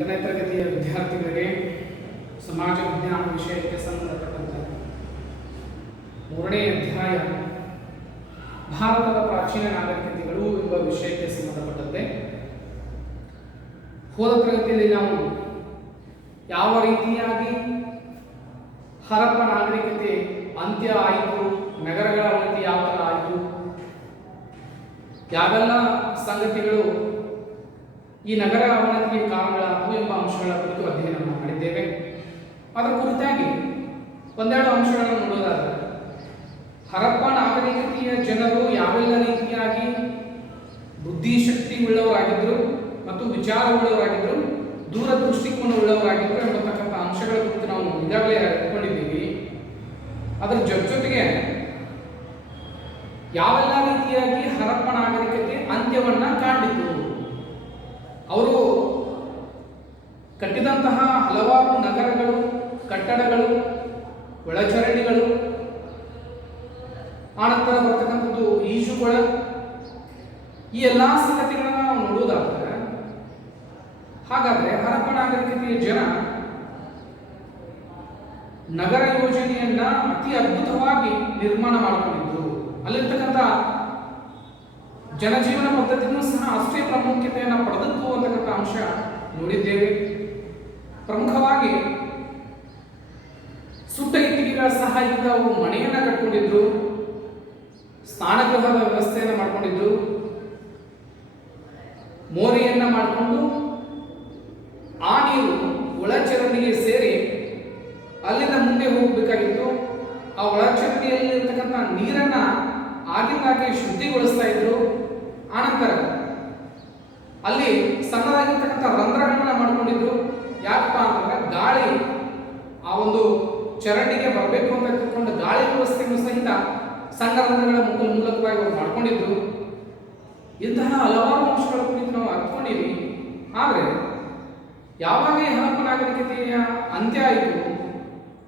8ನೇ ತರಗತಿಯ ವಿದ್ಯಾರ್ಥಿಗಳಿಗೆ ಸಮಾಜ ವಿಜ್ಞಾನ ವಿಷಯಕ್ಕೆ ಸಂಬಂಧಪಟ್ಟಂತೆ 3ನೇ ಅಧ್ಯಾಯ ಭಾರತದ ಪ್ರಾಚೀನ ನಾಗರಿಕತೆಗಳು ಎಂಬ ವಿಷಯಕ್ಕೆ ಸಂಬಂಧಪಟ್ಟಂತೆ ಹೋದ ತರಗತಿಯಲ್ಲಿ ನಾವು ಯಾವ ರೀತಿಯಾಗಿ ಹರಪ್ಪ ನಾಗರಿಕತೆ ಅಂತ್ಯ ಆಯಿತು, ನಗರಗಳ ಅವನತಿ ಯಾವ ಥರ ಆಯಿತು, ಯಾವೆಲ್ಲ ಸಂಗತಿಗಳು ಈ ನಗರ ಅವನತಿಗೆ ಕಾರಣಗಳಾದವು ಎಂಬ ಅಂಶಗಳ ಕುರಿತು ಅಧ್ಯಯನ ಮಾಡಿದ್ದೇವೆ. ಅದರ ಕುರಿತಾಗಿ ಒಂದೆರಡು ಅಂಶಗಳನ್ನು ನೋಡೋದಾದರೆ, ಹರಪ್ಪ ನಾಗರಿಕತೆಯ ಜನರು ಯಾವೆಲ್ಲ ರೀತಿಯಾಗಿ ಬುದ್ಧಿಶಕ್ತಿ ಉಳ್ಳವರಾಗಿದ್ದರು ಮತ್ತು ವಿಚಾರವುಳ್ಳವರಾಗಿದ್ದರು, ದೂರದೃಷ್ಟಿಕೋನ ಉಳ್ಳವರಾಗಿದ್ದರು ಎಂಬತಕ್ಕಂಥ ಅಂಶಗಳ ಕುರಿತು ನಾವು ಈಗಾಗಲೇ ಇಟ್ಕೊಂಡಿದ್ದೀವಿ. ಅದರ ಜೊತೆಗೆ ಯಾವೆಲ್ಲ ರೀತಿಯಾಗಿ ಹರಪ್ಪ ನಾಗರಿಕತೆ ಅಂತ್ಯವನ್ನ ಕಂಡಿತು, ಅವರು ಕಟ್ಟಿದಂತಹ ಹಲವಾರು ನಗರಗಳು, ಕಟ್ಟಡಗಳು, ಒಳಚರಂಡಿಗಳು, ಆನಂತರ ಬರ್ತಕ್ಕಂಥದ್ದು ಈಜುಕೊಳ, ಈ ಎಲ್ಲಾ ಸಂಗತಿಗಳನ್ನ ನಾವು ನೋಡುವುದಾದರೆ, ಹಾಗಾದ್ರೆ ಹರಪ್ಪ ನಾಗರಿಕತೆಯ ಜನ ನಗರ ಯೋಜನೆಯನ್ನ ಅತಿ ಅದ್ಭುತವಾಗಿ ನಿರ್ಮಾಣ ಮಾಡಿಕೊಂಡಿದ್ರು. ಅಲ್ಲಿರ್ತಕ್ಕಂಥ ಜನಜೀವನ ಪದ್ಧತಿನೂ ಸಹ ಅಷ್ಟೇ ಪ್ರಾಮುಖ್ಯತೆಯನ್ನು ಪಡೆದದ್ದು ಅಂತಕ್ಕಂಥ ಅಂಶ ನೋಡಿದ್ದೇವೆ. ಪ್ರಮುಖವಾಗಿ ಸುಟ್ಟ ಇಟ್ಟಿಗೆಗಳ ಸಹಾಯದಿಂದ ಅವರು ಮನೆಯನ್ನ ಕಟ್ಕೊಂಡಿದ್ರು, ಸ್ನಾನಗೃಹದ ವ್ಯವಸ್ಥೆಯನ್ನು ಮಾಡಿಕೊಂಡಿದ್ರು, ಮೋರಿಯನ್ನ ಮಾಡಿಕೊಂಡು ಆ ನೀರು ಒಳಚರಂಡಿಗೆ ಸೇರಿ ಅಲ್ಲಿಂದ ಮುಂದೆ ಹೋಗಬೇಕಾಗಿತ್ತು. ಆ ಒಳಚರಂಡಿಯಲ್ಲಿ ಇರತಕ್ಕಂಥ ನೀರನ್ನ ಆಗಿಂದಾಗೆ ಶುದ್ಧಿಗೊಳಿಸ್ತಾ ಇದ್ರು. ಆನಂತರ ಅಲ್ಲಿ ಸಣ್ಣದಾಗಿರ್ತಕ್ಕಂಥ ರಂಧ್ರಗಳನ್ನ ಮಾಡ್ಕೊಂಡಿದ್ರು. ಯಾಕಪ್ಪ ಅಂತಂದ್ರೆ ಗಾಳಿ ಆ ಒಂದು ಚರಂಡಿಗೆ ಬರಬೇಕು ಅಂತ ತಿಳ್ಕೊಂಡು ಗಾಳಿ ವ್ಯವಸ್ಥೆಯನ್ನು ಸಹಿತ ಸಣ್ಣ ರಂಧ್ರಗಳ ಮೂಲಕವಾಗಿ ಅವರು ಮಾಡ್ಕೊಂಡಿದ್ರು. ಇಂತಹ ಹಲವಾರು ಅಂಶಗಳ ಕುರಿತು ನಾವು ಅರ್ಥಕೊಂಡಿವಿ. ಆದರೆ ಯಾವಾಗ ಹರಪ್ಪ ನಾಗರಿಕತೆಯ ಅಂತ್ಯ ಆಯಿತು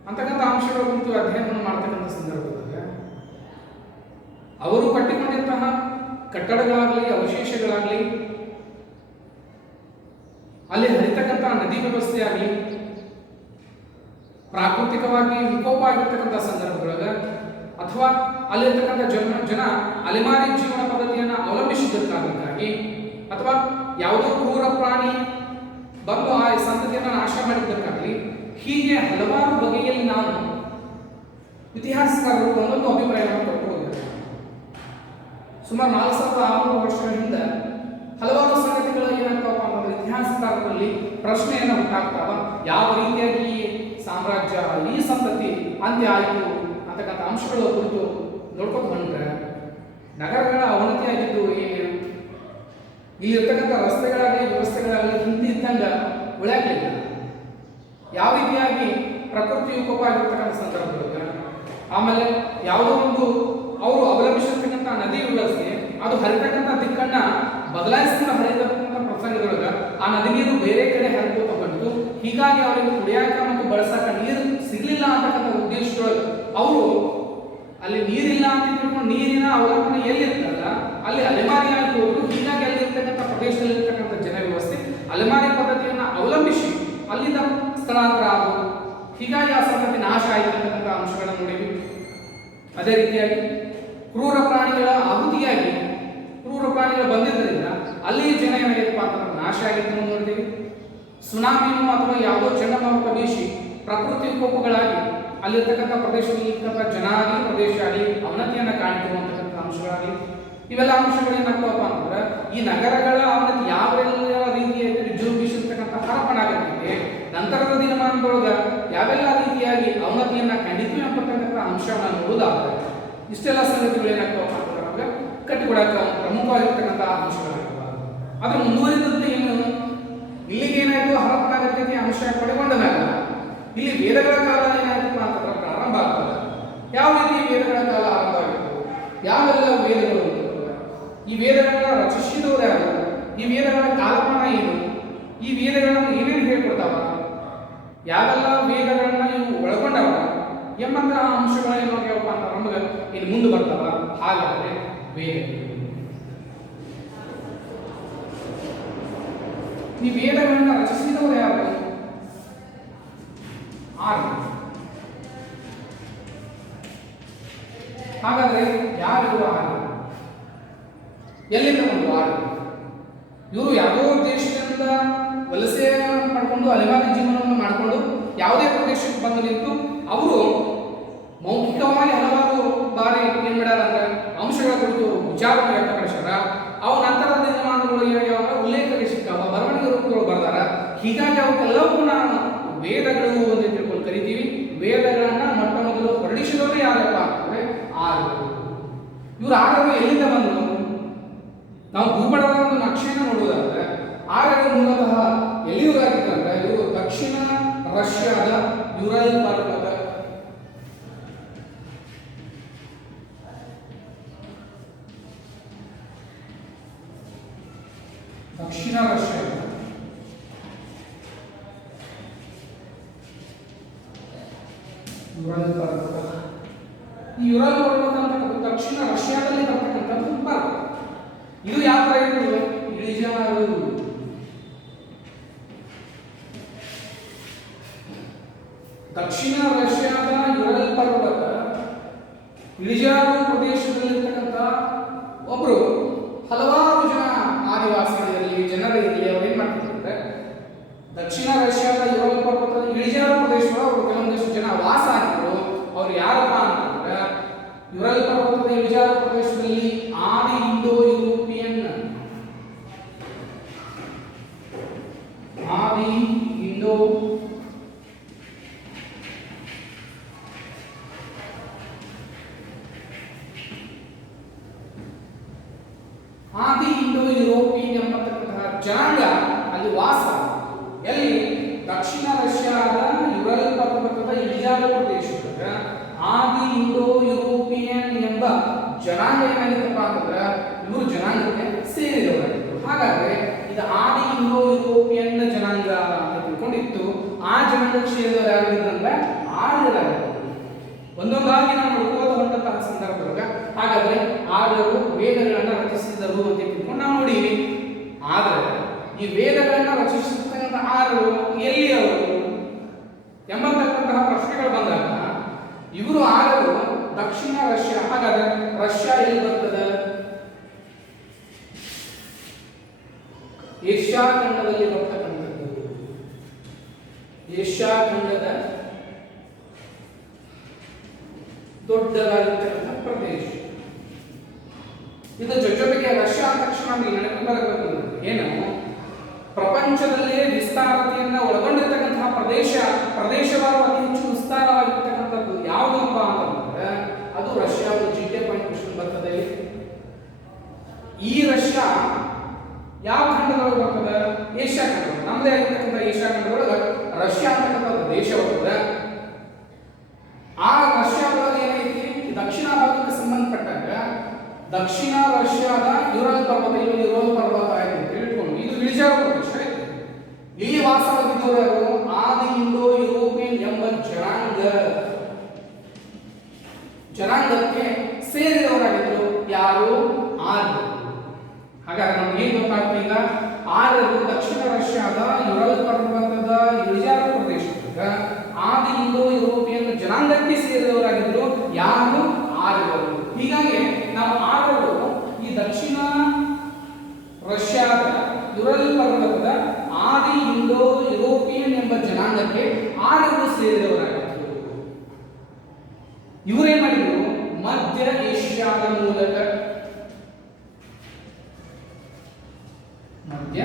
ಅಂತಕ್ಕಂಥ ಅಂಶಗಳ ಕುರಿತು ಅಧ್ಯಯನ ಮಾಡ್ತಕ್ಕಂಥ ಸಂದರ್ಭದಾಗ ಅವರು ಕಟ್ಟಿಕೊಂಡಿದ್ದಂತಹ ಕಟ್ಟಡಗಳಾಗಲಿ, ಅವಶೇಷಗಳಾಗಲಿ, ಅಲ್ಲಿ ಹರಿತಕ್ಕಂಥ ನದಿ ವ್ಯವಸ್ಥೆ ಆಗಲಿ, ಪ್ರಾಕೃತಿಕವಾಗಿ ವಿಕೋಪ ಆಗಿರ್ತಕ್ಕಂಥ ಸಂದರ್ಭದೊಳಗ ಅಥವಾ ಅಲ್ಲಿರ್ತಕ್ಕಂಥ ಜನ ಅಲೆಮಾರಿ ಜೀವನ ಪದ್ಧತಿಯನ್ನು ಅವಲಂಬಿಸಿದ್ದಕ್ಕಾಗಿ ಅಥವಾ ಯಾವುದೋ ಕ್ರೂರ ಪ್ರಾಣಿ ಬಂದು ಆ ಸಂತತಿಯನ್ನು ನಾಶ ಮಾಡಿದ್ದಕ್ಕಾಗಲಿ, ಹೀಗೆ ಹಲವಾರು ಬಗೆಯಲ್ಲಿ ನಾವು ಇತಿಹಾಸಕಾರರು ಒಂದೊಂದು ಅಭಿಪ್ರಾಯವನ್ನು ಕೊಟ್ಟು ಹೋಗಿದ್ದಾರೆ. ಸುಮಾರು 4600 ವರ್ಷಗಳ ಹಿಂದೆ ಹಲವಾರು ಸಂಗತಿಗಳು ಏನಾಗ್ತಾವಪ್ಪ ಅನ್ನೋದು ಇತಿಹಾಸಕಾರರಲ್ಲಿ ಪ್ರಶ್ನೆಯನ್ನು ಉಂಟಾಗ್ತಾವ. ಯಾವ ರೀತಿಯಾಗಿ ಸಾಮ್ರಾಜ್ಯ, ಈ ಸಂತತಿ ಅಂತ್ಯ ಆಯಿತು ಅಂತಕ್ಕಂಥ ಅಂಶಗಳ ಕುರಿತು ನೋಡ್ಕೊಂಡು ಬಂದ್ರೆ, ನಗರಗಳ ಅವನತಿ ಆಗಿದ್ದು ಏನು, ಇಲ್ಲಿರ್ತಕ್ಕಂಥ ರಸ್ತೆಗಳಾಗಲಿ, ವ್ಯವಸ್ಥೆಗಳಾಗಲಿ ಹಿಂದೆ ಇದ್ದಂಗ ಉಳಿಯಾಗಲಿಲ್ಲ. ಯಾವ ರೀತಿಯಾಗಿ ಪ್ರಕೃತಿ ವಿಕೋಪ ಆಗಿರ್ತಕ್ಕಂಥ ಸಂದರ್ಭದೊಳಗ, ಆಮೇಲೆ ಯಾವುದೋ ಒಂದು ಅವರು ಅವಲಂಬಿಸಿರ್ತಕ್ಕಂಥ ನದಿ ವ್ಯವಸ್ಥೆ ಅದು ಹರಿತಕ್ಕಂಥ ದಿಕ್ಕನ್ನ ಬದಲಾಯಿಸ್ಕೊಂಡು ಹರಿತಕ್ಕಂಥ ಪ್ರಸಂಗದೊಳಗ ಆ ನದಿ ನೀರು ಬೇರೆ ಕಡೆ ಹರಿಕೋತ ಬಂತು. ಹೀಗಾಗಿ ಅವರಿಗೆ ಕುಡಿಯಾಕ ಮತ್ತು ಬಳಸಾಕ ನೀರು ಸಿಗ್ಲಿಲ್ಲ ಅಂತಕ್ಕಂಥ ಉದ್ದೇಶದೊಳಗ ಅವರು ಅಲ್ಲಿ ನೀರಿಲ್ಲ ಅಂತ ತಿಳ್ಕೊಂಡು ನೀರಿನ ಅವಲಂಬನೆ ಎಲ್ಲಿರ್ತಲ್ಲ ಅಲ್ಲಿ ಅಲೆಮಾರಿಯಾಗಿ ಹೋದ್ರು. ಹೀಗಾಗಿ ಅಲ್ಲಿರ್ತಕ್ಕಂಥ ಪ್ರದೇಶದಲ್ಲಿ ಇರ್ತಕ್ಕಂಥ ಜನ ವ್ಯವಸ್ಥೆ ಅಲೆಮಾರಿ ಪದ್ಧತಿಯನ್ನ ಅವಲಂಬಿಸಿ ಅಲ್ಲಿಂದ ಸ್ಥಳಾಂತರ ಆದವು. ಹೀಗಾಗಿ ಆ ಸಂಗತಿ ನಾಶ ಆಯಿತಕ್ಕಂಥ ಅಂಶಗಳನ್ನು ನೋಡಿದ್ವಿ. ಅದೇ ರೀತಿಯಾಗಿ ಕ್ರೂರ ಪ್ರಾಣಿಗಳ ಆಹುತಿಯಾಗಿ ಕ್ರೂರ ಪ್ರಾಣಿಗಳು ಬಂದಿದ್ದರಿಂದ ಅಲ್ಲಿ ಜನ ಏನಾಗಿತ್ತಪ್ಪ ಅಂತಂದ್ರೆ ನಾಶ ಆಗಿತ್ತು ನೋಡಿದ್ದೀವಿ. ಸುನಾಮಿನೋ ಅಥವಾ ಯಾವುದೋ ಚಂಡಮಾರುತ ಬೀಸಿ ಪ್ರಕೃತಿ ವಿಕೋಪಗಳಾಗಿ ಅಲ್ಲಿರ್ತಕ್ಕಂಥ ಪ್ರದೇಶದಲ್ಲಿರ್ತಕ್ಕಂಥ ಜನ ಆಗಲಿ, ಪ್ರದೇಶ ಆಗಲಿ ಅವನತಿಯನ್ನು ಕಾಣ್ತೀವಿ ಅಂತಕ್ಕಂಥ ಅಂಶಗಳಾಗಲಿ, ಇವೆಲ್ಲ ಅಂಶಗಳು ಏನಾಗ್ತವಪ್ಪ ಅಂತಂದ್ರೆ ಈ ನಗರಗಳ ಅವನತಿ ಯಾವೆಲ್ಲ ರೀತಿಯಾಗಿ ವಿಜೃಂಭಿಸಿರ್ತಕ್ಕಂಥ ಹರಪ್ಪ ನಾಗರಿಕತೆ ನಂತರದ ದಿನಮಾನದೊಳಗ ಯಾವೆಲ್ಲ ರೀತಿಯಾಗಿ ಅವನತಿಯನ್ನ ಕಂಡಿತು ಎಂಬತಕ್ಕಂಥ ಅಂಶವನ್ನು ನೋಡುವುದಾದ್ರೆ ಇಷ್ಟೆಲ್ಲ ಸಂಗತಿಗಳು ಏನಾಗ್ತವಪ್ಪ ಅಂತಂದ್ರೆ ನಮಗೆ ಕಟ್ಟಿಕೊಡಕ ಪ್ರಮುಖವಾಗಿರ್ತಕ್ಕಂಥ ಅಂಶಗಳಾಗ್ತವ. ಅದ್ರ ಮುಂದುವರಿದಂತೆ ಏನು, ಇಲ್ಲಿಗೆ ಏನಾಯ್ತು, ಹರಪ್ಪ ನಾಗರಿಕತೆ ಅಂಶ ಪಡೆಕೊಂಡ ಮೇಲೆ ಇಲ್ಲಿ ವೇದಗಳ ಕಾಲ ಏನಾಯ್ತಪ್ಪ ಅಂತಂದ್ರೆ ಪ್ರಾರಂಭ ಆಗ್ತದೆ. ಯಾವ ರೀತಿ ವೇದಗಳ ಕಾಲ ಆರಂಭ ಆಗಿತ್ತು, ಯಾವೆಲ್ಲ ವೇದಗಳು, ಈ ವೇದಗಳನ್ನ ರಚಿಸಿದವರು ಯಾರು, ಈ ವೇದಗಳ ಕಾಲಮಾನ ಏನು, ಈ ವೇದಗಳನ್ನು ಏನೇನು ಹೇಳ್ಕೊಡ್ತಾವ, ಯಾವೆಲ್ಲ ವೇದಗಳನ್ನ ಇವು ಒಳಗೊಂಡವ ಎಂಬಂತಹ ಅಂಶಗಳು ಏನಾಗ್ಯಾವಪ್ಪ ಅಂತ ನಮಗೆ ಇನ್ನು ಮುಂದೆ ಬರ್ತಾವ. ಹಾಗಾದ್ರೆ ವೇದಗಳು ಈ ವೇದಗಳನ್ನು ರಚಿಸಿದವರು ಯಾರು? ಆರ್ಯರು. ಹಾಗಾದ್ರೆ ಯಾರು ಆರ್ಯರು? ಎಲ್ಲಿಂದ ಬಂದರು ಆರ್ಯರು? ಇವರು ಯಾವುದೋ ದೇಶದಿಂದ ವಲಸೆ ಮಾಡಿಕೊಂಡು ಅಲೆಮಾರಿ ಜೀವನವನ್ನು ಮಾಡಿಕೊಂಡು ಯಾವುದೇ ಪ್ರದೇಶಕ್ಕೆ ಬಂದು ನಿಂತು ಅವರು ಮೌಖಿಕವಾಗಿ ಹಲವಾರು ಬಾರಿ ಏನ್ ಮಾಡ್ಯಾರ ಅಂದ್ರೆ ಅಂಶಗಳ ಕುರಿತು ವಿಚಾರವನ್ನು ವ್ಯಕ್ತಪಡಿಸ್ಯಾರ. ಅವು ನಂತರದ ದಿನಮಾನಗಳು ಏನಾಗ್ಯಾವ ಉಲ್ಲೇಖಕ್ಕೆ ಸಿಕ್ಕಾವ, ಬರವಣಿಗೆ ರೂಪಗಳು ಬರ್ದಾರ. ಹೀಗಾಗಿ ಅವಕ್ಕೆಲ್ಲವೂ ನಾವು ವೇದಗಳು ಅಂತ ತಿಳ್ಕೊಂಡು ಕರಿತೀವಿ. ವೇದಗಳನ್ನ ಮೊಟ್ಟ ಮೊದಲು ಹೊರಡಿಸಿದವರು ಯಾರಪ್ಪ ಅಂದ್ರೆ ಆರ್ಯರು. ಇವರು ಆರ್ಯರು ಎಲ್ಲಿಂದ ಬಂದರು? ನಾವು ಭೂಪಟದ ಒಂದು ನಕ್ಷೆಯನ್ನು ನೋಡುವುದಾದ್ರೆ ಆರ್ಯರು ಮೂಲತಃ ಎಲ್ಲಿಯವರಾಗಿದ್ದಂದ್ರೆ ಇವರು ದಕ್ಷಿಣ ರಷ್ಯಾದ ಯುರಲ್ ಪರ್ವತ, ದಕ್ಷಿಣ ರಷ್ಯಾದ ಯುರಲ್ ಪರ್ವತ. ಈ ಯುರಲ್ ಪರ್ವತ ಅಂತ ದಕ್ಷಿಣ ರಷ್ಯಾದಲ್ಲಿ ಬರ್ತಕ್ಕಂಥದ್ದು ಪರ್ವತ. ಇದು ಯಾವ ತರ ಇರ್ತದೆ? ಇಳಿಜಾರು. ದಕ್ಷಿಣ ರಷ್ಯಾದ ಯುರಲ್ ಪರ್ವತ ಇಳಿಜಾರು ಪ್ರದೇಶದಲ್ಲಿರ್ತಕ್ಕಂಥ ಒಬ್ರು ಹಲವಾರು ಜನ ಆದಿವಾಸಿಗಳಿರಲಿ ಜನರಿರಲಿ ಅವ್ರು ಏನ್ ಮಾಡ್ತಿದ್ದಾರೆ, ದಕ್ಷಿಣ ರಷ್ಯಾದ ಯುರಲ್ ಪರ್ವತದ ಇಳಿಜಾರು ಪ್ರದೇಶಗಳು ಅವರು ಕೆಲವೊಂದಷ್ಟು ಜನ ವಾಸ ಆಗಿದ್ರು. ಅವ್ರು ಯಾರಪ್ಪ ಅಂತಂದ್ರೆ ಯುರಲ್ ಪರ್ವತದ ಇಳಿಜಾರು ಪ್ರದೇಶದಲ್ಲಿ ಆದಿ ಇಂಡೋ ಯುರೋಪಿಯನ್ ಎಂಬತಕ್ಕಂತಹ ಜನಾಂಗ ಅಲ್ಲಿ ವಾಸ. ಎಲ್ಲಿ? ದಕ್ಷಿಣ ರಷ್ಯಾದ ಯುರಲ್ ಪರ್ವತದ ಇಳಿಜಾರು ಪ್ರದೇಶದಾಗ ಆದಿ ಇಂಡೋ ಯುರೋಪಿಯನ್ ಎಂಬ ಜನಾಂಗ ಏನಾಗಿತ್ತಪ್ಪ ಅಂತಂದ್ರೆ ಇವರು ಜನಾಂಗಕ್ಕೆ ಸೇರಿದವರಾಗಿತ್ತು. ಹಾಗಾದ್ರೆ ಇದು ಆದಿ ಇಂಡೋ ಯುರೋಪಿಯನ್ ಜನಾಂಗ ಅಂತ ತಿಳ್ಕೊಂಡಿತ್ತು. ಆ ಜನಾಂಗಕ್ಕೆ ಸೇರಿದವರು ಯಾರಿದ್ರಂದ್ರೆ ಆರ್ಯರಾಗಿತ್ತು. ಒಂದೊಂದಾಗಿ ನಾವು ನೋಡ್ಕೋತ ಹೊಂಟಂತಹ ಸಂದರ್ಭದಾಗ ಹಾಗಾದ್ರೆ ಆರ್ಯರು ವೇದಗಳನ್ನ ರಚಿಸಿದರು ಅಂತ ತಿಳ್ಕೊಂಡು ನಾವು ನೋಡೀವಿ. ಆದ್ರೆ ಈ ವೇದಗಳನ್ನ ರಚಿಸಿರ್ತಕ್ಕಂಥ ಆರ್ಯರು ಎಲ್ಲಿಯವರು ಎಂಬತಕ್ಕಂತಹ ಪ್ರಶ್ನೆಗಳು ಬಂದಾಗ ಇವರು ಆರ್ಯರು ದಕ್ಷಿಣ ರಷ್ಯಾ. ಹಾಗಾದ್ರೆ ರಷ್ಯಾ ಎಲ್ಲಿ ಬರ್ತದೆ? ಏಷ್ಯಾ ಖಂಡದಲ್ಲಿ ಬರ್ತಕ್ಕಂಥದ್ದು. ಏಷ್ಯಾ ಖಂಡದ ದೊಡ್ಡದಾಗಿರ್ತಕ್ಕಂಥ ಪ್ರದೇಶ ಇದು. ಜೊತೆಗೆ ರಷ್ಯಾ ಅಂದ ತಕ್ಷಣ ನೆನಪು ಬರಬೇಕು ಏನು, ಪ್ರಪಂಚದಲ್ಲೇ ವಿಸ್ತಾರತೆಯನ್ನ ಒಳಗೊಂಡಿರ್ತಕ್ಕಂತಹ ಪ್ರದೇಶವಾದ ಅತಿ ಹೆಚ್ಚು ವಿಸ್ತಾರವಾಗಿರ್ತಕ್ಕಂಥದ್ದು ಯಾವುದಪ್ಪ ಅಂತಂದ್ರೆ ಅದು ರಷ್ಯಾದ ಜಿಕೆ ಪಾಯಿಂಟ್ ಕ್ವೆಶ್ಚನ್ ಬರ್ತದೆ. ಈ ರಷ್ಯಾ ಯಾವ ಖಂಡದೊಳಗೆ ಬರ್ತದೆ? ಏಷ್ಯಾ ಖಂಡ. ನಮ್ಮದೇ ಆಗಿರ್ತಕ್ಕಂಥ ಏಷ್ಯಾ ಖಂಡದೊಳಗೆ ರಷ್ಯಾ ಅಂತಕ್ಕಂಥ ದೇಶ ಬರ್ತದೆ. ಆ ರಷ್ಯಾದೊಳಗೆ ಏನೈತಿ, ದಕ್ಷಿಣ ಭಾಗಕ್ಕೆ ಸಂಬಂಧಪಟ್ಟಾಗ ದಕ್ಷಿಣ ರಷ್ಯಾದ ಯುರಲ್ ಪರ್ವತ, ಇಲ್ಲಿ ಯುರಲ್ ಪರ್ವತ ಆಯ್ತು ಅಂತ ಹೇಳ್ಕೊಂಡು ಇದು ಇಳಿಜಾರು ಪ್ರದೇಶ ಐತಿ. ಇಲ್ಲಿ ವಾಸವಾಗಿದ್ದವರು ಆದಿ ಇಂಡೋ ಯುರೋಪಿಯನ್ ಎಂಬ ಜನಾಂಗಕ್ಕೆ ಸೇರಿದವರಾಗಿದ್ದರು. ಯಾರು? ಆರ್ಯರು. ಹಾಗಾದ್ರೆ ನಮ್ಗೆ ಏನ್ ಗೊತ್ತಾಗ್ತದೆ ಈಗ? ಆರ್ಯರು ದಕ್ಷಿಣ ರಷ್ಯಾದ ಯುರಲ್ ಪರ್ವತದ ಇಳಿಜಾರು ಪ್ರದೇಶದಾಗ ಆದಿ ಇಂಡೋ ಯುರೋಪಿಯನ್ ಜನಾಂಗಕ್ಕೆ ಸೇರಿದವರಾಗಿದ್ದರು. ಯಾರು? ಆರ್ಯರು. ಹೀಗಾಗಿ ನಾವು ಆರ್ಯರು ಈ ದಕ್ಷಿಣ ರಷ್ಯಾದ ಯುರಲ್ ಪರ್ವತದ ಆದಿ ಇಂಡೋ ಯುರೋಪಿಯನ್ ಎಂಬ ಜನಾಂಗಕ್ಕೆ ಆರ್ಯರು ಸೇರಿದವರಾಗಿದ್ದರು. ಇವರೇನ್ ಮಾಡಿದ್ರು? ಮಧ್ಯ ಏಷ್ಯಾದ ಮೂಲಕ ಮಧ್ಯ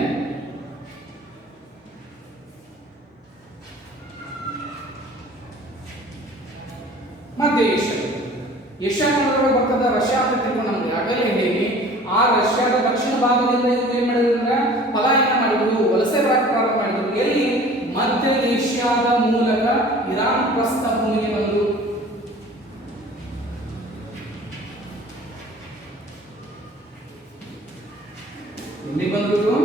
ಏಷ್ಯಾ ಖಂಡದೊಳಗೆ ಬರ್ತದ ರಷ್ಯಾ ಅಂತ ತಿಳ್ಕೊಂಡು ನಮ್ಗೆ ಆಗಲೇ ಹೇಳಿ. ಆ ರಷ್ಯಾದ ದಕ್ಷಿಣ ಭಾಗದಿಂದ ಇವರು ಏನ್ ಮಾಡಿದ್ರು ಅಂದ್ರೆ ಪಲಾಯನ ಮಾಡಿದ್ರು, ವಲಸೆ ಪ್ರಾರಂಭ ಮಾಡಿದ್ರು. ಎಲ್ಲಿ? ಮಧ್ಯ ಏಷ್ಯಾದ ಮೂಲಕ ಇರಾನ್ ಪ್ರಸ್ಥಭೂಮಿಗೆ ಬಂದರು. ಎಲ್ಲಿ ಬಂದ್ರು?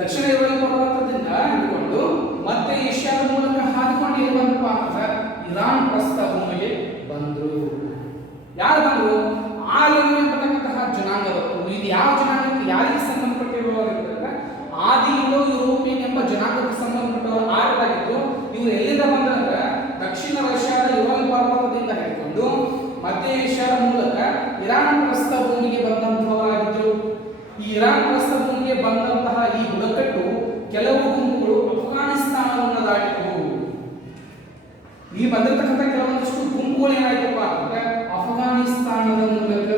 ದಕ್ಷಿಣ ಯುರಲ್ ಪರ್ವತದಿಂದ ಹಿಡ್ಕೊಂಡು ಮಧ್ಯ ಏಷ್ಯಾದ ಮೂಲಕ ಹಾಕಿಕೊಂಡು ಎಲ್ಲಿ ಬಂದಪ್ಪ ಅಂದ್ರೆ ಇರಾನ್ ಪ್ರಸ್ಥಭೂಮಿಗೆ ಬಂದ್ರು. ಯಾರು ಬಂದ್ರು? ಆರ್ಯರು ಎಂಬತಕ್ಕಂತಹ ಜನಾಂಗ ಬಂತು. ಇದು ಯಾವ ಜನಾಂಗಕ್ಕೆ ಯಾರಿಗೆ ಸಂಬಂಧಪಟ್ಟಿರುವುದಂದ್ರೆ ಮಧ್ಯ ಏಷ್ಯಾದ ಮೂಲಕ ಇರಾನ್ ಪ್ರಸ್ಥಭೂಮಿಗೆ ಬಂದಂತಹವರಾಗಿದ್ದರು. ಈ ಇರಾನ್ ಪ್ರಸ್ಥಭೂಮಿಗೆ ಬಂದಂತಹ ಈ ಬುಡಕಟ್ಟು ಕೆಲವು ಗುಂಪುಗಳು ಅಫ್ಘಾನಿಸ್ತಾನವನ್ನು ದಾಟಿದವು. ಈ ಬಂದಿರತಕ್ಕಂಥ ಕೆಲವೊಂದಿಷ್ಟು ಗುಂಪುಗಳು ಏನಾಯ್ತಪ್ಪ ಅಂದ್ರೆ ಅಫ್ಘಾನಿಸ್ತಾನದ ಮೂಲಕ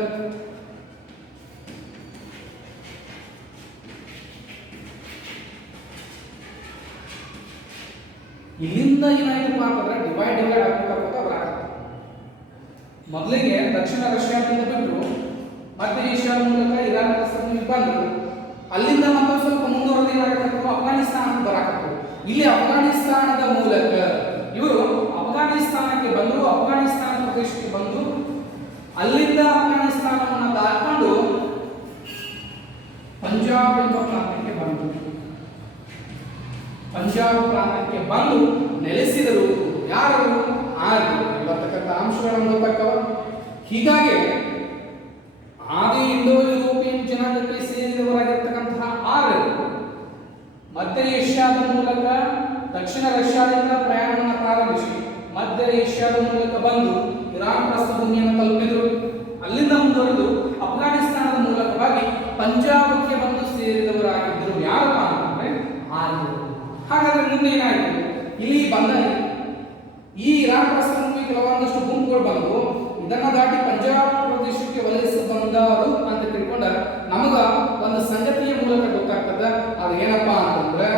ಇಲ್ಲಿಂದ ಏನಾಯ್ತಪ್ಪ ಅಂತಂದ್ರೆ ಡಿವೈಡ್ ಆಗ್ತಾ ಬರಾಕತ್ತ. ಮೊದಲಿಗೆ ದಕ್ಷಿಣ ರಷ್ಯಾದಿಂದ ಬಿಟ್ಟರು, ಮಧ್ಯ ಏಷ್ಯಾದ ಮೂಲಕ ಇರಾನ್ ಪ್ರಸ್ಥಭೂಮಿಗೆ ಬಂದರು, ಅಲ್ಲಿಂದ ಮತ್ತೊಂದು ಸ್ವಲ್ಪ ಮುಂದುವರೆದು ಏನಾಗತ್ತಪ್ಪ ಅಫ್ಘಾನಿಸ್ತಾನಕ್ಕೆ ಬರಾಕತ್ತು. ಇಲ್ಲಿ ಅಫ್ಘಾನಿಸ್ತಾನದ ಮೂಲಕ ಇವರು ಅಫ್ಘಾನಿಸ್ತಾನಕ್ಕೆ ಬಂದರು, ಅಫ್ಘಾನಿಸ್ತಾನ ಪ್ರದೇಶಕ್ಕೆ ಬಂದು ಅಲ್ಲಿಂದ ಅಫ್ಘಾನಿಸ್ತಾನವನ್ನು ದಾಟ್ಕೊಂಡು ಪಂಜಾಬ್ ಎಂಬ ಪ್ರಾಂತ್ಯಕ್ಕೆ ಬಂದರು. ಪಂಜಾಬ್ ಪ್ರಾಂತ್ಯಕ್ಕೆ ಬಂದು ನೆಲೆಸಿದರು. ಯಾರು? ಆರ್ಯರು ಎಂಬತಕ್ಕಂಥ ಅಂಶಗಳನ್ನು ಗೊತ್ತಾಗ್ತವ. ಹೀಗಾಗಿ ಆದಿ ಇಂಡೋ ಯುರೋಪಿಯನ್ ಜನಾಂಗಕ್ಕೆ ಸೇರಿದವರಾಗಿರ್ತಕ್ಕಂತಹ ಆರ್ಯರು ಮಧ್ಯ ಏಷ್ಯಾದ ಮೂಲಕ ದಕ್ಷಿಣ ರಷ್ಯಾದಿಂದ ಪ್ರಯಾಣವನ್ನು ಪ್ರಾರಂಭಿಸಿ ಮಧ್ಯ ಏಷ್ಯಾದ ಮೂಲಕ ಬಂದು ಇರಾನ್ ಪ್ರಸ್ಥಭೂಮಿಯನ್ನು ತಲುಪಿದರು. ಅಲ್ಲಿಂದ ಮುಂದುವರೆದು ಅಫ್ಘಾನಿಸ್ತಾನದ ಮೂಲಕವಾಗಿ ಪಂಜಾಬಕ್ಕೆ ಬಂದು ಸೇರಿದವರಾಗಿದ್ದರು. ಯಾರಪ್ಪ ಅಂತಂದ್ರೆ ಆರ್ಯರು. ಹಾಗಾದ್ರೆ ಮುಂದೆ ಏನಾಯಿತು? ಇಲ್ಲಿ ಬಂದ ಈ ಇರಾನ್ ಪ್ರಸ್ಥಭೂಮಿ ಕೆಲವೊಂದಷ್ಟು ಗುಂಪುಗಳು ಬಂದು ಇದನ್ನ ದಾಟಿ ಪಂಜಾಬ್ ಪ್ರದೇಶಕ್ಕೆ ವಲಸೆ ಬಂದವರು ಅಂತ ತಿಳ್ಕೊಂಡ ನಮಗ ಒಂದು ಸಂಗತಿಯ ಮೂಲಕ ಗೊತ್ತಾಗ್ತದ. ಅದು ಏನಪ್ಪಾ ಅಂತಂದ್ರೆ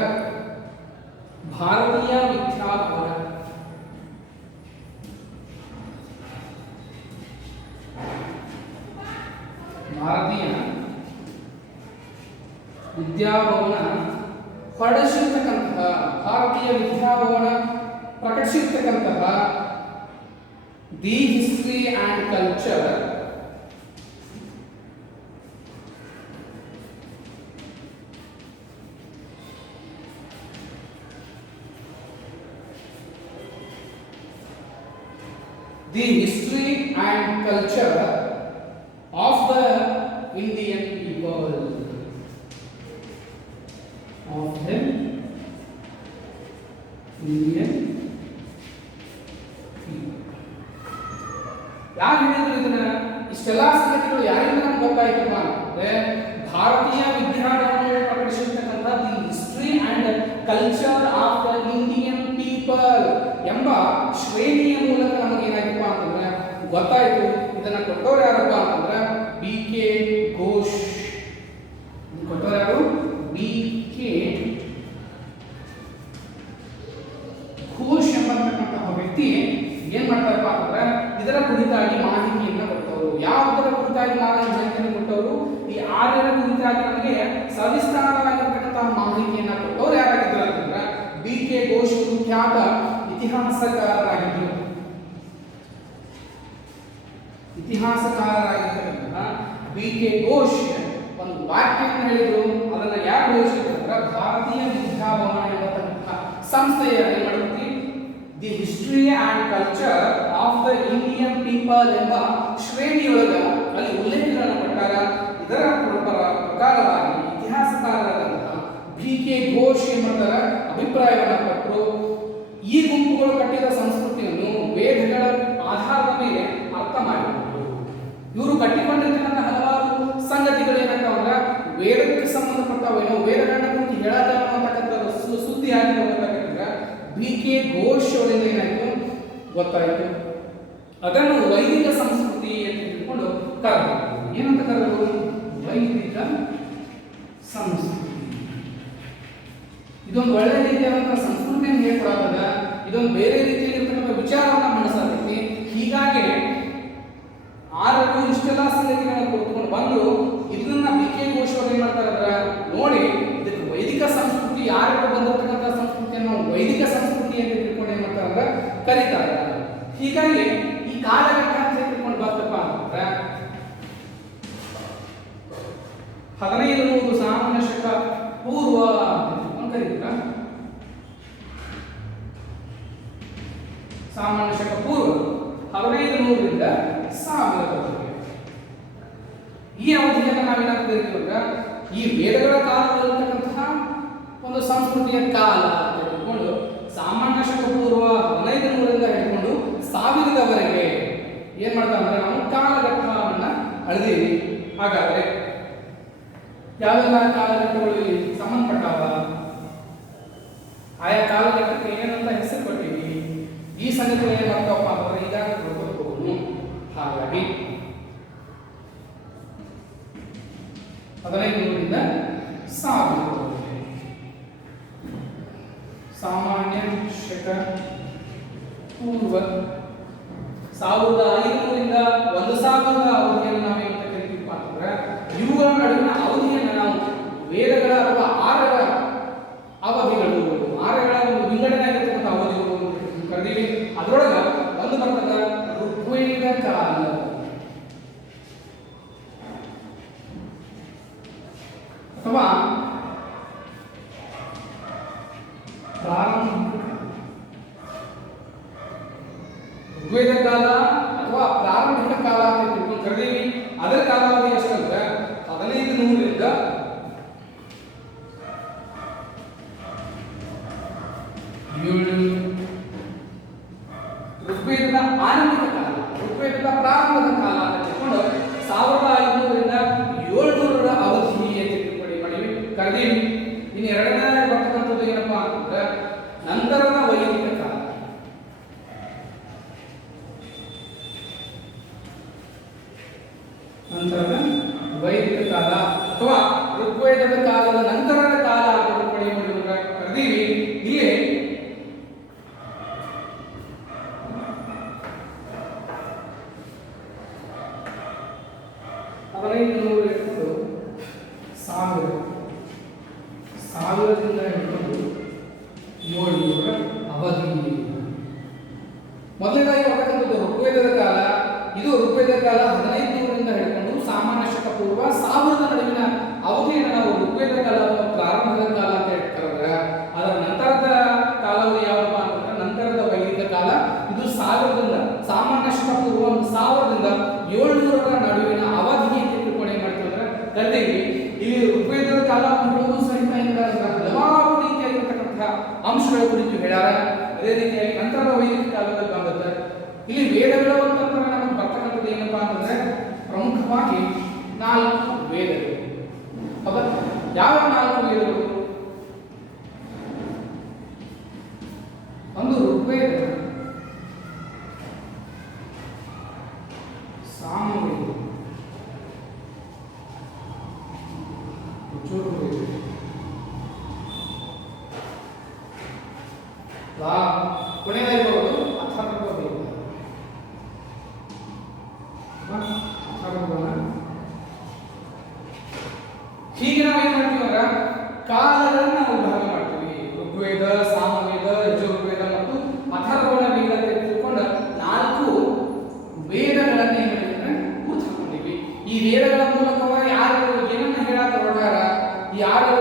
ಭಾರತೀಯ ವಿದ್ಯಾಭವನ. ಭಾರತೀಯ ವಿದ್ಯಾಭವನ ಪಡಿಸಿರ್ತಕ್ಕಂತಹ ಭಾರತೀಯ ವಿದ್ಯಾಭವನ ಪ್ರಕಟಿಸಿರ್ತಕ್ಕಂತಹ the history and culture the history and culture of the Indian people. Of the Indian people. ಯಾರು ಹೇಳಿದ್ರು ಇದನ್ನ? ಇಷ್ಟೆಲ್ಲ ಸಂಗತಿಗಳು ಯಾರಿಂದ ನಮ್ಗೆ ಗೊತ್ತಾಯ್ತಪ್ಪ ಅಂದ್ರೆ ಭಾರತೀಯ ವಿದ್ಯಾಭವನ ಪ್ರಕಟಿಸಿರ್ತಕ್ಕಂಥ the history and culture of the Indian people ಎಂಬ ಶ್ರೇಣಿಯ ಮೂಲಕ ನಮಗೆ ಏನಾಯ್ತಪ್ಪ ಅಂತಂದ್ರೆ ಗೊತ್ತಾಯ್ತು. ಇದನ್ನ ಕೊಟ್ಟವ್ರು ಯಾರಪ್ಪ ಅಂತಂದ್ರೆ ಬಿ ಕೆ ಘೋಷ್. ಕೊಟ್ಟವ್ರು ಯಾರು? ಬಿ ಕೆ ಘೋಷ್ ಎಂಬತಕ್ಕಂತಹ ವ್ಯಕ್ತಿ ಏನ್ ಮಾಡ್ತಾರಪ್ಪ ಅಂತಂದ್ರೆ ಇದರ ಕುರಿತಾಗಿ ಮಾಹಿತಿಯನ್ನ ಕೊಟ್ಟವರು. ಯಾವುದರ ಕುರಿತಾಗಿ ಮಾಹಿತಿಯನ್ನು ಕೊಟ್ಟವರು? ಈ ಆರ್ಯರ ಕುರಿತಾಗಿ ನಮಗೆ ಸವಿಸ್ತಾರವಾಗಿರ್ತಕ್ಕಂತಹ ಮಾಹಿತಿಯನ್ನ ಕೊಟ್ಟವರು ಯಾರಾಗಿದ್ರು ಅಂತಂದ್ರೆ ಬಿ ಕೆ ಘೋಷ್ ಖ್ಯಾತ ಇತಿಹಾಸಕಾರರಾಗಿದ್ದರು. ಇತಿಹಾಸಕಾರರಾಗಿರ್ತಕ್ಕಂತಹ ಬಿ ಕೆ ಘೋಷ್ ಒಂದು ವಾಕ್ಯವನ್ನು ಹೇಳಿದ್ರು. ಅದನ್ನ ಯಾರು ಘೋಷಿಸಿದ್ರೆ ಭಾರತೀಯ ವಿದ್ಯಾಭವನ ಎಂಬತಕ್ಕಂತಹ ಸಂಸ್ಥೆಯ ಏನ್ the history and culture of the Indian people ಎಂಬ ಶ್ರೇಣಿಯೊಳಗ ಅಲ್ಲಿ ಉಲ್ಲೇಖಗಳನ್ನು ಕೊಟ್ಟಾರ. ಇದರ ಪ್ರಕಾರವಾಗಿ ಇತಿಹಾಸಕಾರರಾದಂತಹ ಬಿ ಕೆ ಘೋಷ್ ಎಂಬುದರ ಅಭಿಪ್ರಾಯವನ್ನು ಕೊಟ್ಟರು. ಈ ಗುಂಪುಗಳು ಕಟ್ಟಿದ ಸಂಸ್ಕೃತಿಯನ್ನು ವೇದಗಳ ಆಧಾರದ ಮೇಲೆ ಅರ್ಥ ಮಾಡಿಕೊಂಡರು. ಇವರು ಕಟ್ಟಿಕೊಂಡಿರ್ತಕ್ಕಂಥ ಹಲವಾರು ಸಂಗತಿಗಳು ಏನಂತಂದ್ರೆ ವೇದಕ್ಕೆ ಸಂಬಂಧಪಟ್ಟವೇನೋ ವೇದಗಳನ್ನ ಕುರಿತು ಹೇಳದ ಅಂತಕ್ಕಂಥ ಸುದ್ದಿ ಆಗಿದೆ ಗೊತ್ತಾಗಿದ್ರೆ ಬಿ ಕೆ ಘೋಷ್ ಅವರಿಂದ ಏನಾಯ್ತು ಗೊತ್ತಾಯಿತು. ಅದನ್ನು ವೈದಿಕ ಸಂಸ್ಕೃತಿ ಅಂತ ತಿಳ್ಕೊಂಡು ಕರೆದರು. ಏನಂತ ಕರೆದರು? ವೈದಿಕ ಸಂಸ್ಕೃತಿ. ಇದೊಂದು ಒಳ್ಳೆ ರೀತಿಯಾದಂತಹ ಸಂಸ್ಕೃತಿಯನ್ನು ಹೇಳ್ಕೊಡೋದ, ಇದೊಂದು ಬೇರೆ ರೀತಿಯಲ್ಲಿರ್ತಕ್ಕಂಥ ವಿಚಾರವನ್ನ ಮನಸ್ಸಾಗ್ತೈತಿ. ಹೀಗಾಗಿ ಆರ್ಯರು ಇಷ್ಟೆಲ್ಲ ಸಂಗತಿಗಳನ್ನು ಕೂತ್ಕೊಂಡು ಬಂದು ಇದನ್ನ ಬಿ ಕೆ ಘೋಷ್ ಅವರು ಏನ್ ಮಾಡ್ತಾರೆ ನೋಡಿ ಇದಕ್ಕೆ ವೈದಿಕ ಸಂಸ್ಕೃತಿ ಆರ್ಯರು ಬಂದಿರತಕ್ಕಂಥ ಸಂಸ್ಕೃತಿಯನ್ನು ವೈದಿಕ ಸಂಸ್ಕೃತಿ ಅಂತ ತಿಳ್ಕೊಂಡು ಏನ್ ಮಾಡ್ತಾರೆ ಅಂದ್ರೆ ಕರೀತಾರೆ. ಹೀಗಾಗಿ ಈ ಕಾಲಘಟ್ಟ ಅಂತ ತಿಳ್ಕೊಂಡು ಬರ್ತಪ್ಪ ಅಂತಂದ್ರೆ 1500 ಸಾಮಾನ್ಯ ಶಕ ಪೂರ್ವ ಅಂತ ಕರೀತಾರ. ಸಾಮಾನ್ಯ ಶಕ ಪೂರ್ವ 1500ರಿಂದ 1000 ಈ ಅವಧಿಯನ್ನು ನಾವೇನಾದ್ರು ಕರಿತೀವಿ ಈ ವೇದಗಳ ಕಾಲದಲ್ಲಿರ್ತಕ್ಕಂತಹ ಒಂದು ಸಂಸ್ಕೃತಿಯ ಕಾಲ ಅಂತ ಹೇಳ್ಕೊಂಡು ಸಾಮಾನ್ಯ ಶಕ ಪೂರ್ವ 1500ರಿಂದ ಹಿಡ್ಕೊಂಡು 1000ರವರೆಗೆ ಏನ್ ಮಾಡ್ತಾ ಅಂದ್ರೆ ನಾವು ಹಾಗಾದ್ರೆ ಯಾವೆಲ್ಲ ಕಾಲಘಟ್ಟಗಳು ಇಲ್ಲಿ ಸಂಬಂಧಪಟ್ಟಾವ, ಆಯಾ ಕಾಲಘಟ್ಟಕ್ಕೆ ಏನಂತ ಹೆಸರು ಕೊಟ್ಟಿವಿ, ಈ ಸಂಗತಿಗಳು ಏನ್ ಮಾಡ್ತಾವಪ್ಪ ಅಂತಂದ್ರೆ ಈಗಾಗಲೇ ತಿಳ್ಕೊಳ್ಬಹುದು. ಹಾಗಾಗಿ 1500ರಿಂದ 1000 ಸಾಮಾನ್ಯ ಶಕ ಪೂರ್ವ 1500ರಿಂದ 1000 ಅವಧಿಯನ್ನು ನಾವು ಏನಂತ ಕರಿತೀವಿ ಅಂತಂದ್ರೆ ಇವುಗಳ ನಡುವಿನ ಅವಧಿಯನ್ನು ನಾವು ವೇದಗಳ ಅಥವಾ ಆರಗಳ ಅವಧಿಗಳು, ಆರಗಳ ಒಂದು ವಿಂಗಡಣೆ ಆಗಿರ್ತಕ್ಕಂಥ ಅವಧಿಗಳು ಅಂತ ಕರೆದೀವಿ. ಅದರೊಳಗೆ ಒಂದು ಬರ್ತದ ಋಗ್ವೇದ ಕಾಲ ಅಥವಾ ಋಗ್ವೇದ ಕಾಲ ಅಥವಾ ಪ್ರಾರಂಭಿಕ ಕಾಲ ಅಂತ ತಿಳ್ಕೊಂಡು ಕರೆದೀವಿ. ಅದರ ಕಾಲಾವಧಿ ಎಷ್ಟಂದ್ರೆ 1500ರಿಂದ 700. ಋಗ್ವೇದದ ಆರಂಭಿಕ ಕಾಲ, ಋಗ್ವೇದದ ಪ್ರಾರಂಭದ ಕಾಲ ಅಂತ ತಿಳ್ಕೊಂಡು 1500ರಿಂದ 700ರ ಅವಧಿ ಅಂತ ತಿಳ್ಕೊಂಡು ಮಾಡಿವಿ ಕರೆದೀವಿ. ಇನ್ನು ಎರಡನೇ ಬರ್ತಕ್ಕಂಥದ್ದು ಏನಪ್ಪಾ ಅಂತಂದ್ರೆ ನಂತರದ ವೈದಿಕ ಕಾಲ. ನಂತರದ ವೈದಿಕ ಕಾಲ ಅಥವಾ ಋಗ್ವೇದದ ಕಾಲದ ನಂತರದ ಕಾಲ ಅಂತ ಕರೆದೀವಿ. ಇಲ್ಲಿ 1500 ಹಿಡಿದು 1000ರಿಂದ ಹಿಡಿದು 700ರ ಅವಧಿ. ಮೊದಲನೇದಾಗಿ ಬರ್ತಕ್ಕಂಥದ್ದು ಋಗ್ವೇದದ ಕಾಲ. ಇದು ಋಗ್ವೇದ ಕಾಲ 1500ರಿಂದ ಹಿಡ್ಕೊಂಡು ಸಾಮಾನ್ಯ ಶಕ ಪೂರ್ವ 1000ರ ನಡುವಿನ ಅವಧಿಯನ್ನು ನಾವು ಋಗ್ವೇದ ಕಾಲ ಅಥವಾ ಪ್ರಾರಂಭದ ಕಾಲ ಅಂತ ಹೇಳ್ತಾರೆ. ಅದರ ನಂತರದ ಕಾಲಾವಧಿ ಯಾವಪ್ಪ ಅಂತಂದ್ರೆ ನಂತರದ ವೈದಿಕ ಕಾಲ. ಇದು 1000ರಿಂದ ಸಾಮಾನ್ಯ ಶಕ ಪೂರ್ವ 1000ರಿಂದ 700ರ ನಡುವಿನ ಅವಧಿ ಅಂತ ತಿಳ್ಕೊಂಡು ಏನ್ ಮಾಡ್ತೀವಿ ಅಂದ್ರೆ ಕರೆದೀವಿ. ಇಲ್ಲಿ ಋಗ್ವೇದದ ಕಾಲ ಹೇಳುವುದು ಸಹಿತ ಹಲವಾರು ರೀತಿಯಾಗಿರ್ತಕ್ಕಂತಹ ಅಂಶಗಳ ಕುರಿತು ಹೇಳ್ಯಾರ. ಅದೇ ರೀತಿಯಾಗಿ ನಂತರದ ವೈದಿಕ ಕಾಲದಲ್ಲಿ ಬಂದದ್ದು ಇಲ್ಲಿ ವೇದಗಳ ನಂತರ ನಮಗೆ ಬರ್ತಕ್ಕಂಥದ್ದು ಏನಪ್ಪಾ ಅಂತಂದ್ರೆ ಪ್ರಮುಖವಾಗಿ 4 ವೇದಗಳು. ಹೌದಾ? ಯಾವ 4 ವೇದಗಳು? ಒಂದು ಋಗ್ವೇದ, ಸಾಮವೇದ, ಯಜುರ್ವೇದ, ಕೊನೆಯದಾಗಿ ಬರೋದು ಅಥರ್ವವೇದ. ಹೀಗೆ ನಾವು ಏನ್ ಮಾಡ್ತೀವಿ ಅಂದ್ರೆ ಕಾಲಗಳನ್ನ ನಾವು ವಿಭಾಗ ಮಾಡ್ತೀವಿ. ಋಗ್ವೇದ, ಸಾಮವೇದ, ಯಜುರ್ವೇದ ಮತ್ತು ಅಥರ್ವಣ ವೇದ ಅಂತ ತಿಳ್ಕೊಂಡು 4 ವೇದಗಳನ್ನ ಏನ್ ಮಾಡಿದ್ರೆ ಗುರುತಿಸ್ಕೊಂಡಿವಿ. ಈ ವೇದಗಳ ಮೂಲಕವಾಗಿ ಯಾರು ಏನನ್ನ ಹೇಳಾಕ ಹೊರಟಾರ, ಯಾರು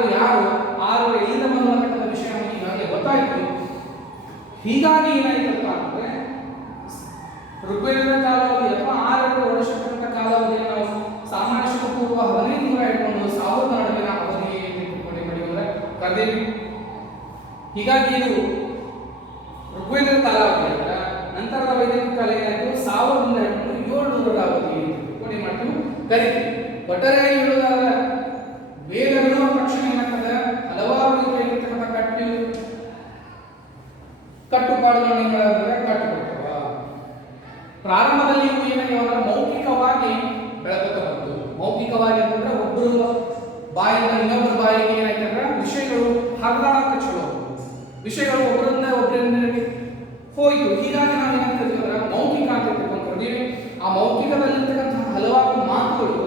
ಆರು ಎಲ್ಲಿಂದ ಬಂದ ಅನ್ನತಕ್ಕಂಥ ವಿಷಯ ನಮಗೆ ಈಗಾಗಲೇ ಗೊತ್ತಾಯ್ತು. ಹೀಗಾಗಿ ಏನಾಯ್ತಪ್ಪ ಅಂದ್ರೆ ಋಗ್ವೇದದ ಕಾಲಾವಧಿ ಅಥವಾ 600 ವರ್ಷಕ್ಕಂತ ಕಾಲಾವಧಿಯನ್ನು ನಾವು ಸಾಮಾನ್ಯ ಶಕ ಪೂರ್ವ 1500 ಹಿಡ್ಕೊಂಡು 1000 ನಡುವಿನ ಅವಧಿ ಮಾಡಿದ್ರೆ ಕರೆದೀವಿ. ಹೀಗಾಗಿ ಇದು ಋಗ್ವೇದದ ಕಾಲಾವಧಿ ಅಂದ್ರೆ ನಂತರದ ವೈದಿಕ ಕಾಲ ಏನಾಯ್ತು 1000ರಿಂದ ಹಿಡ್ಕೊಂಡು 700ರ ಅವಧಿ ಏನ್ ಮಾಡ್ತೀವಿ ಕರಿತೀವಿ. ಒಟ್ಟಾರೆಯಾಗಿ ಹೇಳುವುದಾದ್ರೆ ವೇದಗಳು ತಕ್ಷಣ ಏನಾಗ್ತದೆ ಹಲವಾರು ರೀತಿಯಾಗಿರ್ತಕ್ಕಂಥ ಕಟ್ಟುಪಾಡುಗಳನ್ನು ಕಟ್ಟುಕೊಡ್ತವ. ಪ್ರಾರಂಭದಲ್ಲಿ ಇವು ಏನಾಗ್ಯಾವ ಮೌಖಿಕವಾಗಿ ಬೆಳಗುತ್ತಾ ಬಂತು. ಮೌಖಿಕವಾಗಿ ಅಂತಂದ್ರೆ ಒಬ್ಬರು ಬಾಯಿಂದ ಇನ್ನೊಬ್ಬರ ಬಾಯಿಗೆ ಏನಾಯ್ತಂದ್ರೆ ವಿಷಯಗಳು ಹರಿದಾಡಕ್ಕೆ ಚಲೋ, ವಿಷಯಗಳು ಒಬ್ಬರಿಂದ ಹೋಯ್ತು. ಹೀಗಾಗಿ ನಾವು ಏನಾಗ್ತದೆ ಅಂದ್ರೆ ಮೌಖಿಕ ಅಂತ ತಿಳ್ಕೊಂಡ್ತೀವಿ. ಆ ಮೌಖಿಕದಲ್ಲಿರ್ತಕ್ಕಂತಹ ಹಲವಾರು ಮಾತುಗಳು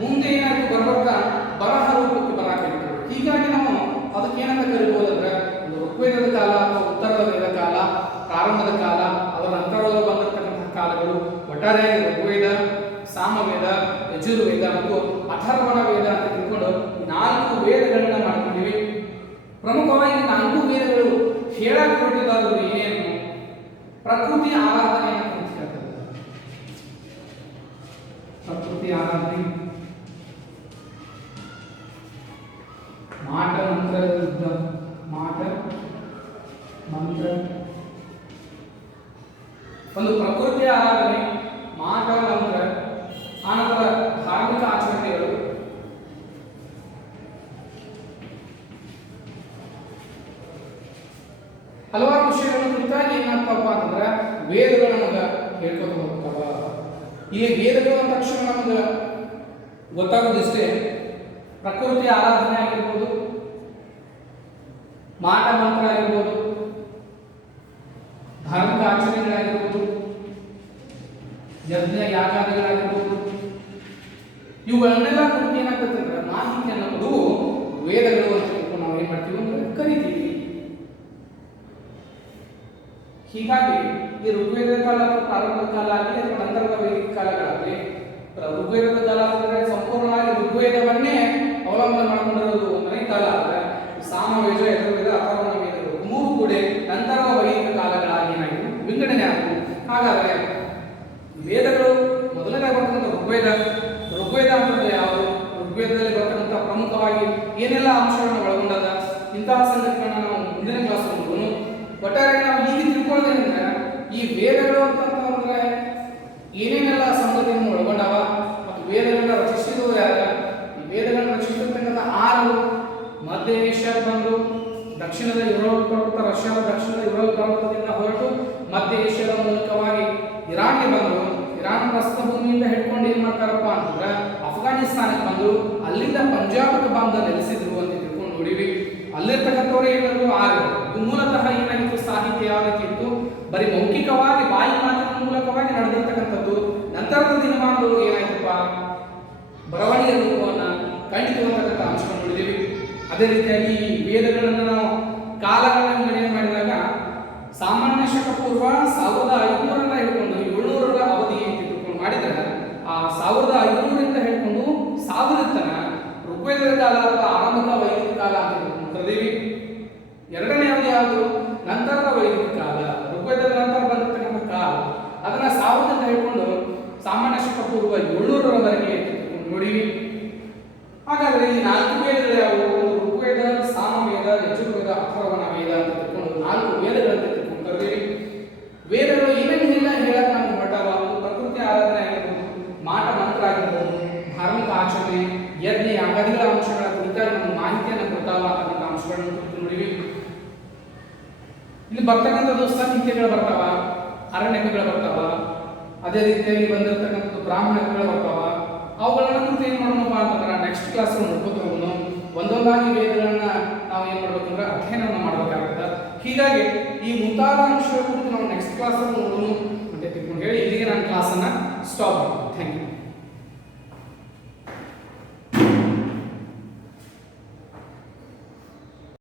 ಮುಂದೆ ಏನಾಯ್ತು ಬರ್ಬರ್ತಾ ಬರಹ ರೂಪಕ್ಕೆ ಬರಾಕಿರ್ತವೆ. ಹೀಗಾಗಿ ನಾವು ಅದಕ್ಕೆ ಏನಂತ ಕರಿಬಹುದು ಅಂದ್ರೆ ಋಗ್ವೇದದ ಕಾಲ ಅಥವಾ ಉತ್ತರದ ವೇದ ಕಾಲ, ಪ್ರಾರಂಭದ ಕಾಲ, ಅದರ ನಂತರದಲ್ಲಿ ಬಂದಿರತಕ್ಕಂತಹ ಕಾಲಗಳು. ಒಟ್ಟಾರೆಯಾಗಿ ಋಗ್ವೇದ, ಸಾಮವೇದ, ಯಜುರ್ವೇದ ಮತ್ತು ಅಥರ್ವಣ ವೇದ ಅಂತ ತಿಳ್ಕೊಂಡು 4 ವೇದಗಳನ್ನ ಮಾಡ್ಕೊಂಡಿವಿ. ಪ್ರಮುಖವಾಗಿ 4 ವೇದಗಳು ಹೇಳಕ್ ಹೊರಟಿದ್ದಾದ್ರು ಏನೇನು ಪ್ರಕೃತಿ ಆರಾಧನೆಯನ್ನು ಕಲಿಸ್ಕೊಳ್ತದೆ. ಪ್ರಕೃತಿ ಆರಾಧನೆ, ಮಾಟ ಮಂತ್ರ ಯುದ್ಧ, ಮಾಟ ಮಂತ್ರ ಒಂದು ಪ್ರಕೃತಿ ಆರಾಧನೆ, ಮಾಟ ಮಂತ್ರ, ಆನಂತರ ಧಾರ್ಮಿಕ ಆಚರಣೆಗಳು, ವಿಷಯಗಳ ಕುರಿತಾಗಿ ಏನಾಗ್ತಾವಪ್ಪ ಅಂತಂದ್ರೆ ವೇದಗಳು ನಮಗೆ ಹೇಳ್ಕೊತ ಹೋಗ್ತಾವ. ಇಲ್ಲಿ ವೇದಗಳು ಅಂದ ತಕ್ಷಣ ನಮಗೆ ಗೊತ್ತಾಗೋದಿಷ್ಟೇ, ಪ್ರಕೃತಿ ಆರಾಧನೆ ಆಗಿರ್ಬೋದು, ಮಾಟ ಮಂತ್ರ ಆಗಿರ್ಬೋದು, ಧಾರ್ಮಿಕ ಆಚರಣೆಗಳಾಗಿರ್ಬೋದು, ಯಜ್ಞ ಯಾಗಾದಿಗಳಾಗಿರ್ಬೋದು, ಇವುಗಳನ್ನೆಲ್ಲ ಕುರಿತು ಏನಾಗ್ತದೆ ಅಂದ್ರೆ ಮಾಹಿತಿಯನ್ನು ಕೊಡುವ ವೇದಗಳು ಅಂತ ನಾವು ಏನ್ ಮಾಡ್ತೀವಿ ಅಂದ್ರೆ ಕರಿತೀವಿ. ಹೀಗಾಗಿ ಈ ಋಗ್ವೇದ ಕಾಲ ಪ್ರಾರಂಭದ ಕಾಲ ಆಗಲಿ ಅಥವಾ ನಂತರದ ವೈದಿಕ ಕಾಲಗಳಾಗಲಿ, ಋಗ್ವೇದದ ಕಾಲ ಅಂದ್ರೆ ಸಂಪೂರ್ಣವಾಗಿ ಋಗ್ವೇದವನ್ನೇ ಅವಲಂಬನೆ ಮಾಡಿಕೊಂಡಿರೋದು ಒಂದನೇ ಕಾಲ ಅಂದ್ರೆ ಸಾಮವೇದ, ಯಜುರ್ವೇದ, ಅಥರ್ವಣ ವೇದಗಳು ಮೂರು ಕೂಡ ನಂತರದ ವೈದಿಕ ಕಾಲಗಳಾಗಿ ಏನಾಗಿದೆ ವಿಂಗಡಣೆ ಆದವು. ಹಾಗಾದ್ರೆ ವೇದಗಳು ಮೊದಲನೇ ಬರ್ತಕ್ಕಂಥ ಋಗ್ವೇದ. ಋಗ್ವೇದ ಅಂತಂದ್ರೆ ಯಾವುದು? ಋಗ್ವೇದದಲ್ಲಿ ಬರ್ತಕ್ಕಂಥ ಪ್ರಮುಖವಾಗಿ ಏನೆಲ್ಲ ಅಂಶಗಳನ್ನು ಒಳಗೊಂಡದ ಇಂತಹ ಸಂಗತಿಗಳನ್ನ ನಾವು ಮುಂದಿನ ಕ್ಲಾಸ್ ನೋಡೋಣ. ಒಟ್ಟಾರೆ ನಾವು ಈಗ ತಿಳ್ಕೊಳ್ಳೋದ್ರಿಂದ ಈ ವೇದಗಳು ಅಂತಂದ್ರೆ ಏನೇನೆಲ್ಲ ಸಂಗತಿಯನ್ನು ಒಳಗೊಂಡವ ಮತ್ತು ವೇದಗಳನ್ನ ರಚಿಸಿದವರು ಯಾರು? ಈ ವೇದಗಳನ್ನ ರಚಿಸಿರ್ತಕ್ಕಂಥ 6 ಮಧ್ಯ ಏಷ್ಯಾ ಬಂದು ದಕ್ಷಿಣದ ಯುರೋಪ್ ಪರ್ವತ, ರಷ್ಯಾದ ದಕ್ಷಿಣದ ಯುರೋಪ್ ಪರ್ವತದಿಂದ ಹೊರಟು ಮಧ್ಯ ಏಷ್ಯಾದ ಮೂಲಕವಾಗಿ ಇರಾನ್ಗೆ ಬಂದರು. ಇರಾನ್ ಪ್ರಸ್ಥಭೂಮಿಯಿಂದ ಹಿಡ್ಕೊಂಡು ಏನ್ ಮಾಡ್ತಾರಪ್ಪ ಅಂತಂದ್ರೆ ಅಫ್ಘಾನಿಸ್ತಾನಕ್ಕೆ ಬಂದು ಅಲ್ಲಿಂದ ಪಂಜಾಬ್ ಬಂದ ನೆಲೆಸಿದ್ರು ಅಂತ ತಿಳ್ಕೊಂಡು ನೋಡಿವಿ. ಅಲ್ಲಿರ್ತಕ್ಕಂಥವ್ರು ಏನಾದ್ರು 6 ಮೂಲತಃ ಏನಾಗಿತ್ತು ಸಾಹಿತ್ಯ ಯಾವ ರೀತಿ ಇತ್ತು? ಬರೀ ಮೌಖಿಕವಾಗಿ ಬಾಯಿ ಮಾತಿನ ಮೂಲಕವಾಗಿ ನಡೆದಿರ್ತಕ್ಕಂಥದ್ದು. ನಂತರದ ದಿನಮಾನಗಳು ಏನಾಯ್ತಪ್ಪ ಬರವಣಿಗೆ ರೂಪವನ್ನ ಕಂಡಿತು ಅಂತಕ್ಕಂಥ ಅಂಶವನ್ನು ನೋಡಿದ್ದೀವಿ. ಅದೇ ರೀತಿಯಾಗಿ ಈ ವೇದಗಳನ್ನು ನಾವು ಕಾಲಗಳನ್ನು ವಿಂಗಡಣೆ ಮಾಡಿದಾಗ ಸಾಮಾನ್ಯ ಶಕ ಪೂರ್ವ 1500 ಹಿಡ್ಕೊಂಡು 700ರ ಅವಧಿ ಅಂತ ತಿಳ್ಕೊಂಡು ಮಾಡಿದ್ರೆ ಆ 1500ರಿಂದ ಹಿಡ್ಕೊಂಡು 1000 ತನ ಋಗ್ವೇದದ ಕಾಲ ಅಥವಾ ಆರಂಭಿಕ ವೈದಿಕ ಕಾಲ ಅಂತ ಕರೆದೀವಿ. ಎರಡನೇ ಅವಧಿ ಯಾವುದು? ನಂತರದ ವೈದಿಕ ಕಾಲ. ಋಗ್ವೇದದ ನಂತರ ಬಂದಿರತಕ್ಕಂಥ ಕಾಲ ಅದನ್ನ 1000ರಿಂದ ಹಿಡ್ಕೊಂಡು ಸಾಮಾನ್ಯ ಶಕ ಪೂರ್ವ 700ರವರೆಗೆ ನೋಡಿವಿ. ಹಾಗಾದ್ರೆ ಈ 4 ವೇದಗಳು ಯಾವುವು? ಋಗ್ವೇದ, ಸಾಮವೇದ, ಯಜುರ್ವೇದ, ಅಥರ್ವಣ ವೇದ ಅಂತ ತಿಳ್ಕೊಂಡು 4 ವೇದಗಳಂತ ತಿಳ್ಕೊಂಡು ಕರೆದೀವಿ. ವೇದಗಳು ಏನೇನೆಲ್ಲ ಹೇಳಕ್ ನಮ್ಗೆ ಹೊರಟಾವ? ಪ್ರಕೃತಿ ಆರಾಧನೆ ಆಗಿರ್ಬೋದು, ಮಾಟ ಮಂತ್ರ ಆಗಿರ್ಬೋದು, ಧಾರ್ಮಿಕ ಆಚರಣೆ, ಯಜ್ಞ ಯಾಗಾದಿಗಳ ಅಂಶಗಳ ಕುರಿತಾಗಿ ನಮ್ಗೆ ಮಾಹಿತಿಯನ್ನು ಕೊಡ್ತಾವ ಅಂತ ಅಂಶಗಳನ್ನು ನೋಡಿವಿ. ಇಲ್ಲಿ ಬರ್ತಕ್ಕಂಥದ್ದು ಸಂಹಿತೆಗಳು ಬರ್ತಾವ, ಅರಣ್ಯಕಗಳು ಬರ್ತಾವ, ಅದೇ ರೀತಿಯಾಗಿ ಬಂದಿರತಕ್ಕಂಥದ್ದು ಬ್ರಾಹ್ಮಣಕಗಳು ಬರ್ತಾವ. ಅವುಗಳನ್ನ ಕುರಿತು ಏನ್ ಮಾಡೋಣಪ್ಪ ಅಂತಂದ್ರೆ ನೆಕ್ಸ್ಟ್ ಕ್ಲಾಸ್ ನೋಡ್ಕೋತ ಹೋಗೋಣ. ಒಂದೊಂದಾಗಿ ವೇದಗಳನ್ನ ನಾವು ಏನ್ ಮಾಡ್ಬೇಕಂದ್ರೆ ಅಧ್ಯಯನವನ್ನು ಮಾಡಬೇಕಾಗುತ್ತೆ. ಹೀಗಾಗಿ ಈ ಮುಂತಾದ ಅಂಶಗಳ ಕುರಿತು ನಾವು ನೆಕ್ಸ್ಟ್ ಕ್ಲಾಸ್ ನೋಡೋಣ ಅಂತ ತಿಳ್ಕೊಂಡು ಹೇಳಿ ಇಲ್ಲಿಗೆ ನಾನು ಕ್ಲಾಸನ್ನ ಸ್ಟಾಪ್ ಮಾಡ್ತೀನಿ. Thank you.